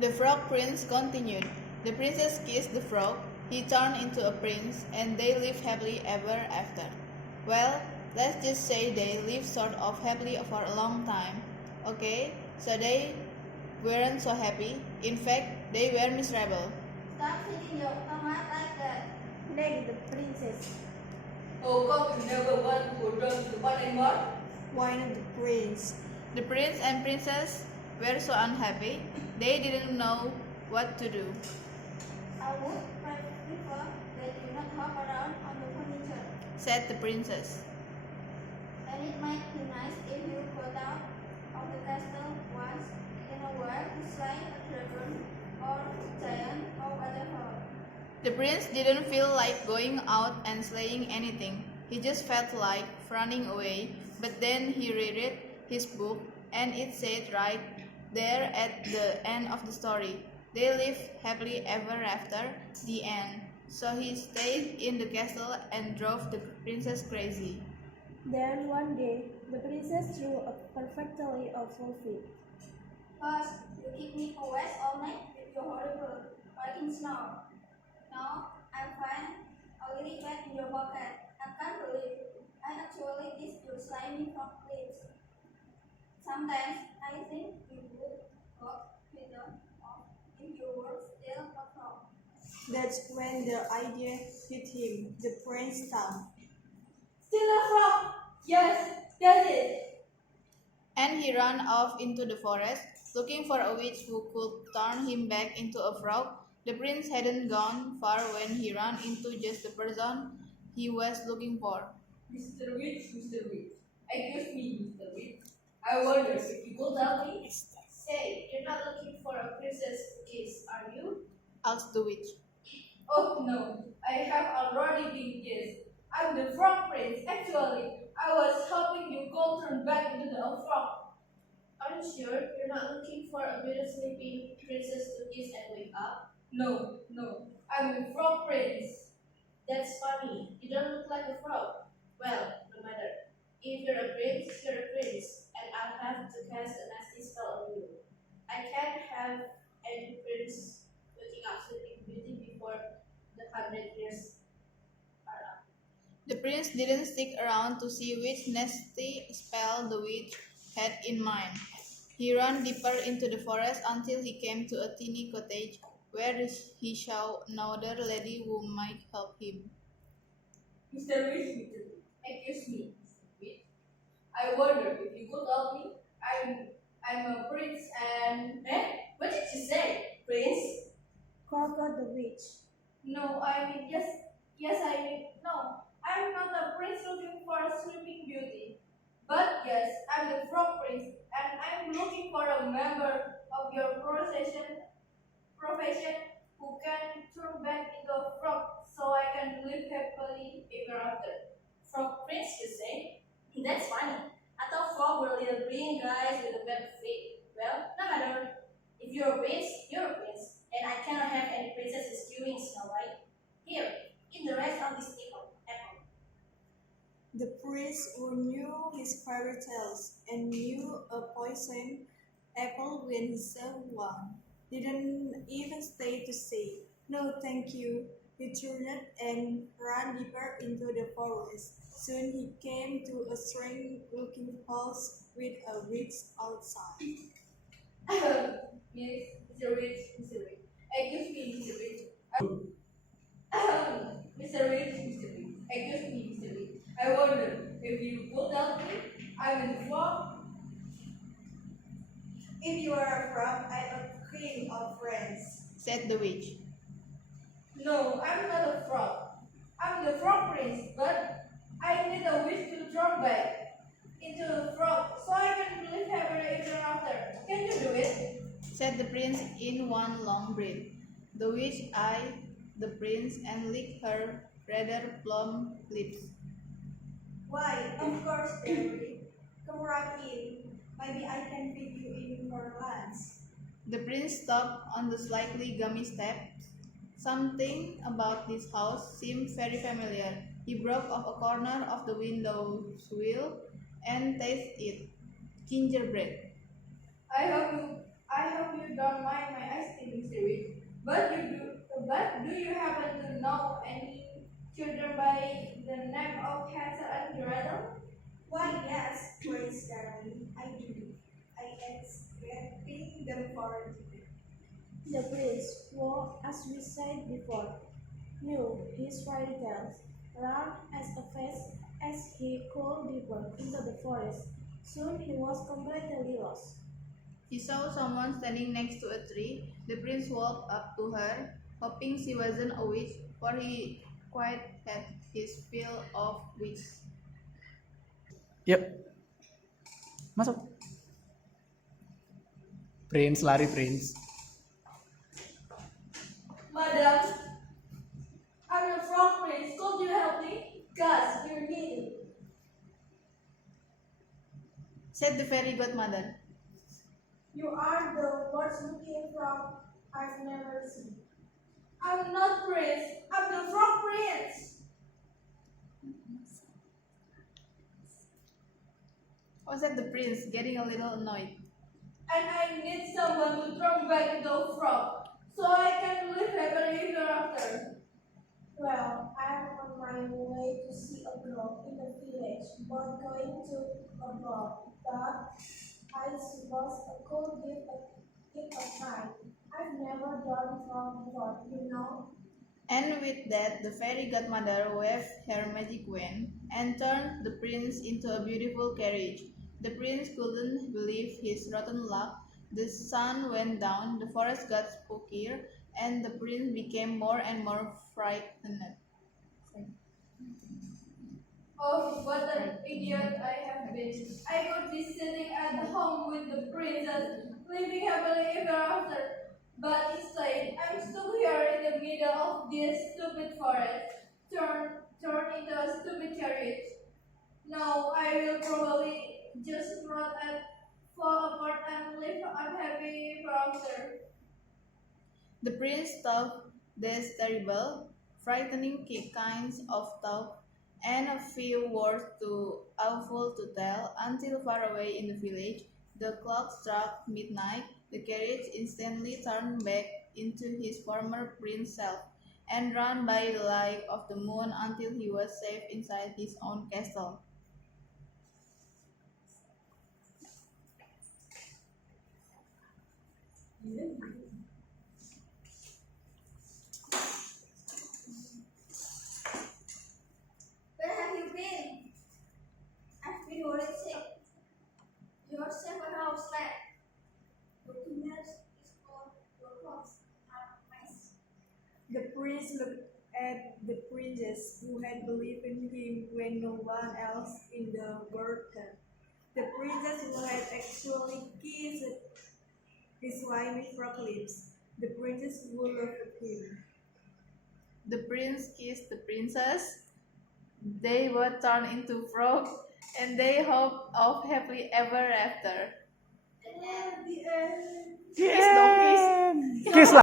The Frog Prince continued. The princess kissed the frog, he turned into a prince, and they lived happily ever after. Well, let's just say they lived sort of happily for a long time. Okay, so they weren't so happy. In fact, they were miserable. Stop singing your command like that. Begged the princess. Oh, come, you never want to return to what anymore? Whined the prince. The prince and princess were so unhappy, they didn't know what to do. I would prefer that you not hop around on the furniture. Said the princess. And it might be nice if you got out of the castle once in a while to slay a dragon or giant or whatever. The prince didn't feel like going out and slaying anything. He just felt like running away, but then he reread his book and it said right there at the end of the story, they lived happily ever after, the end. So he stayed in the castle and drove the princess crazy. Then one day, the princess threw a perfectly awful fit. First, you keep me awake all night with your horrible barking snore. Now, I'm fine. A lily pad in your pocket. I can't believe it. I actually kiss your slimy frog lips. Sometimes I think you would got better off if you were still a frog. That's when the idea hit him. The prince stopped. Still a frog? Yes, that's it. And he ran off into the forest, looking for a witch who could turn him back into a frog. The prince hadn't gone far when he ran into just the person he was looking for. Mr. Witch, excuse me, Mr. Witch. I wonder if you could help me? Say, you're not looking for a princess to kiss, are you? Asked the witch. Oh no, I have already been kissed. I'm the frog prince. Actually, I was hoping you could turn back into a frog. Are you sure you're not looking for a beautiful sleeping princess to kiss and wake up? No, I'm the frog prince. That's funny. You don't look like a frog. Well, no matter. If you're a prince, you're a prince, and I'll have to cast a nasty spell on you. I can't have any prince waking up sleeping beauty before the 100 years are up. The prince didn't stick around to see which nasty spell the witch had in mind. He ran deeper into the forest until he came to a teeny cottage where he saw another lady who might help him. Mr. Witch, excuse me, Mr. Witch. I wonder if you could help me. I'm a prince and... What did you say, prince? Quacked the witch. No, I mean, no. I'm not a prince looking for a sleeping beauty. But yes, I'm the frog prince and I'm looking for a member of your profession who can turn back into a frog so I can live happily ever after. Frog prince, you say? That's funny. I thought frog were little green guys with a web feet. Well, no matter. If you're a prince, you're a prince. And I cannot have any princesses queuing Snow White. Here, eat the rest of this apple. The prince who knew his fairy tales and knew a poison apple when he saw one didn't even stay to say, "No, thank you." He turned and ran deeper into the forest. Soon he came to a strange-looking house with a witch outside. Mr. Witch. Excuse me, Mr. Witch. Mr. Witch. Excuse me, Mr. Witch. I wonder if you could help me. I'm in the frog. If you are a frog, I'm a queen of friends. Said the witch. No, I'm not a frog. I'm the frog prince, but I need a wish to turn back into a frog so I can live happily ever after. Can you do it? Said the prince in one long breath. The witch eyed the prince and licked her rather plump lips. Why, of course, Derry. Come right in. Maybe I can feed you in for lunch. The prince stopped on the slightly gummy steps. Something about this house seemed very familiar. He broke off a corner of the window sill and tasted it. Gingerbread. I hope you don't mind my iced But do you happen to know any children by the name of Hansel and Gretel? Why, yes, Prince Darling, I do. I expecting them for dinner. The prince, who, as we said before, knew his fairy tales, ran as fast as he could deeper into the forest. Soon he was completely lost. He saw someone standing next to a tree. The prince walked up to her, hoping she wasn't a witch, for he quite had his fill of witches. Yuk, masuk. Prince, lari Prince. Madam, I'm the frog prince. Could you help me? Gus, you're needed. Said the fairy godmother. You are the worst looking frog I've never seen. I'm not prince. I'm the frog prince. Said the prince, getting a little annoyed. And I need someone to turn back into a frog so I can live happily ever after. Well, I'm on my way to see a girl in the village, but going to a ball. But I suppose I could give it a try. I've never done frog before, you know. And with that, the fairy godmother waved her magic wand and turned the prince into a beautiful carriage. The prince couldn't believe his rotten luck. The sun went down, the forest got spookier, and the prince became more and more frightened. Oh, what an idiot I have been. I could be sitting at home with the princess, living happily ever after. But instead, I'm stuck here in the middle of this stupid forest, turned into a stupid carriage. Now I will probably just rot and fall apart and live unhappy ever after. The prince thought these terrible, frightening kinds of talk and a few words too awful to tell until far away in the village. The clock struck midnight. The carriage instantly turned back into his former prince self and ran by the light of the moon until he was safe inside his own castle. Where have you been? I've been worried sick. You're safe at house, lad. Brokenness is all your clothes are nice. The prince looked at the princess who had believed in him when no one else in the world had. The princess who had actually kissed his slimy frog lips. The princess who loved him. The prince kissed the princess. They were turned into frogs, and they hoped of happily ever after. And the end. Kiss, don't kiss. Kiss lah.